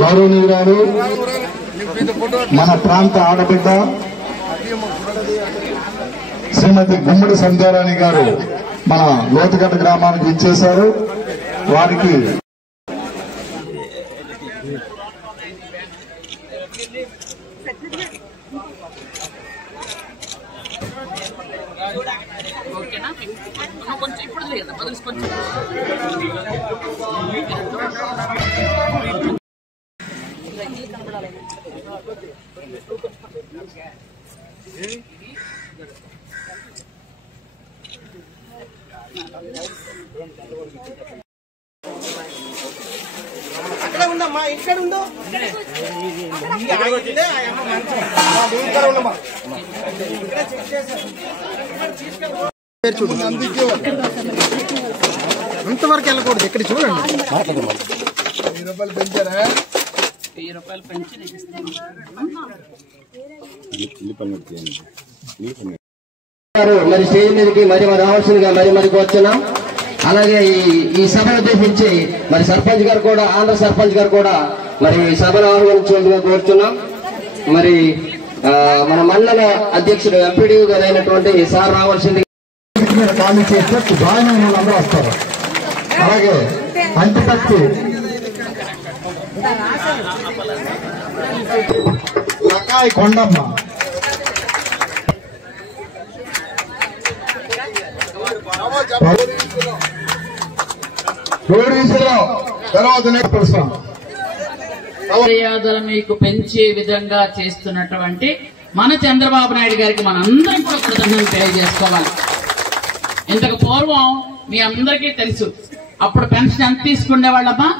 గౌరవనీయురాలు మన ప్రాంత ఆడబిడ్డ శ్రీమతి గుమ్మడి సంధ్యారాణి గారు మన లోతుగడ్డ గ్రామానికి ఇచ్చేశారు. వారికి అక్కడ ఉందమ్మా, ఇక్కడ ఉందో అంతవరకు వెళ్ళకూడదు. ఇక్కడ చూడండి 1000 రూపాయలు పెంచారా? 1000 రూపాయలు పెంచి మరి స్టేజ్ మీదకి మరి రావాల్సిందిగా మరి కూర్చున్నాం. అలాగే ఈ సభను ఉద్దేశించి మరి సర్పంచ్ గారు కూడా, ఆంధ్ర సర్పంచ్ గారు కూడా మరి సభను ఆహ్వానించేందుకు కోరుతున్నాం. మరి మన మండల అధ్యక్షుడు ఎంపీడీ గారు అయినటువంటి సార్ రావాల్సింది. ఖాళీ చేస్తే జాయిన్ అయిన వాళ్ళందరూ వస్తారు. అలాగే అంటిపత్తి లకాయి కొండమ్మ, మర్యాదలు మీకు పెంచే విధంగా చేస్తున్నటువంటి మన చంద్రబాబు నాయుడు గారికి మనందరం కూడా కృతజ్ఞతలు తెలియజేసుకోవాలి. ఇంతకు పూర్వం మీ అందరికీ తెలుసు, అప్పుడు పెన్షన్ ఎంత తీసుకునేవాళ్ళమ్మా?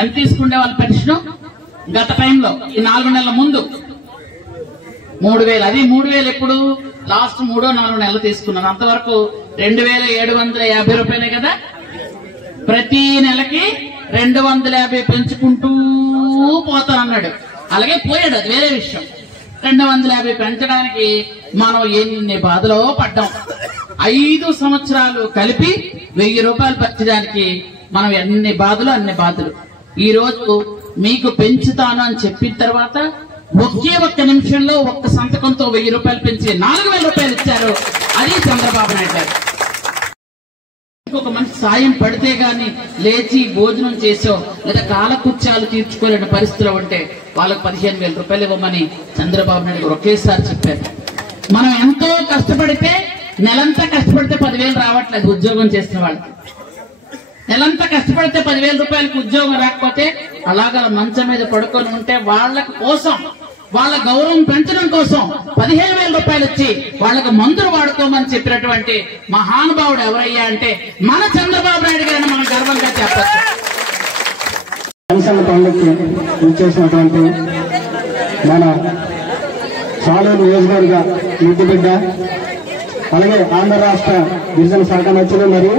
ఎంత తీసుకునేవాళ్ళు పెన్షన్? గత టైంలో ఈ 4 నెలల ముందు 3000. అది 3000 ఎప్పుడు? లాస్ట్ 3-4 నెలలు తీసుకున్నారు. అంతవరకు 2750 రూపాయలే కదా. ప్రతి నెలకి 250 పెంచుకుంటూ పోతానన్నాడు. అలాగే పోయాడు, అది వేరే విషయం. 250 పెంచడానికి మనం ఎన్ని బాధలో పడ్డాం. 5 సంవత్సరాలు కలిపి 1000 రూపాయలు పెంచడానికి మనం ఎన్ని బాధలు అన్ని బాధలు. ఈ రోజు మీకు పెంచుతాను అని చెప్పిన తర్వాత ఒక్క నిమిషంలో ఒక్క సంతకంతో 1000 రూపాయలు పెంచి 4000 రూపాయలు ఇచ్చారు. అది చంద్రబాబు నాయుడు గారు. ఇంకొక మనిషి సాయం పడితే గాని లేచి భోజనం చేసో లేదా కాలకృత్యాలు తీర్చుకోలేని పరిస్థితిలో ఉంటే వాళ్ళకి 15,000 రూపాయలు ఇవ్వమని చంద్రబాబు నాయుడు గారు ఒకేసారి చెప్పారు. మనం ఎంతో కష్టపడితే, నెలంతా కష్టపడితే 10,000 రావట్లేదు ఉద్యోగం చేసిన వాళ్ళకి. నెలంతా కష్టపడితే 10,000 రూపాయలకు ఉద్యోగం రాకపోతే అలాగా మంచం మీద పడుకొని ఉంటే వాళ్ళ కోసం, వాళ్ళ గౌరవం పెంచడం కోసం 15,000 రూపాయలు ఇచ్చి వాళ్ళకి మందులు వాడుకోమని చెప్పినటువంటి మహానుభావుడు ఎవరయ్యా అంటే మన చంద్రబాబు నాయుడు గారిని మనం గర్వంగా చెప్పచ్చు. పెన్షన్ పండుగకి ఇచ్చేసినటువంటి మన సాలూరు నియోజకవర్గ ముద్దుబిడ్డ, అలాగే ఆంధ్ర రాష్ట్ర గిరిజన శాఖ మంత్రులు మరియు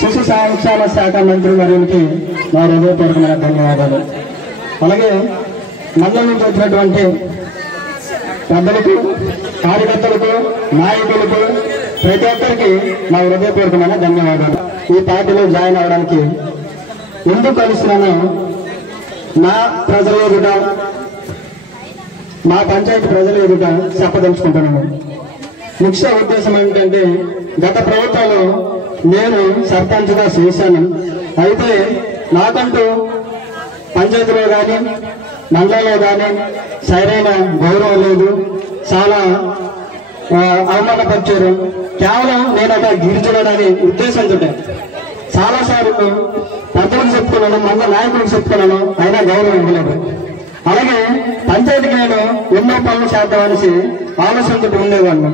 శిశు సంక్షేమ శాఖ మంత్రి వర్యులకి నా హృదయపూర్వకమైన ధన్యవాదాలు. అలాగే మండలం నుంచి వచ్చినటువంటి పెద్దలకు, కార్యకర్తలకు, నాయకులకు, ప్రతి ఒక్కరికి నా హృదయపూర్వకమైన ధన్యవాదాలు. ఈ పార్టీలో జాయిన్ అవడానికి ఎందుకు కలిసినానో నా ప్రజల ఎదుట, మా పంచాయతీ ప్రజల ఎదుట చెప్పదలుచుకుంటున్నాను. ముఖ్య ఉద్దేశం ఏంటంటే, గత ప్రభుత్వంలో నేను సర్పంచ్గా చేశాను. అయితే నాకంటూ పంచాయతీలో కానీ మండలంలో కానీ సరైన గౌరవం లేదు. చాలా అవమానపరిచారు. కేవలం నేను ఒక గిరిజనుడని ఉద్దేశంతో చాలా సార్లు పెద్దలకు చెప్పుకున్నాను, మండల నాయకులకు చెప్పుకున్నాను, అయినా గౌరవం ఇవ్వలేదు. అలాగే పంచాయతీకి నేను ఎన్నో పనులు చేద్దామనేసి ఆలోచనతో ఉండేవాడిని.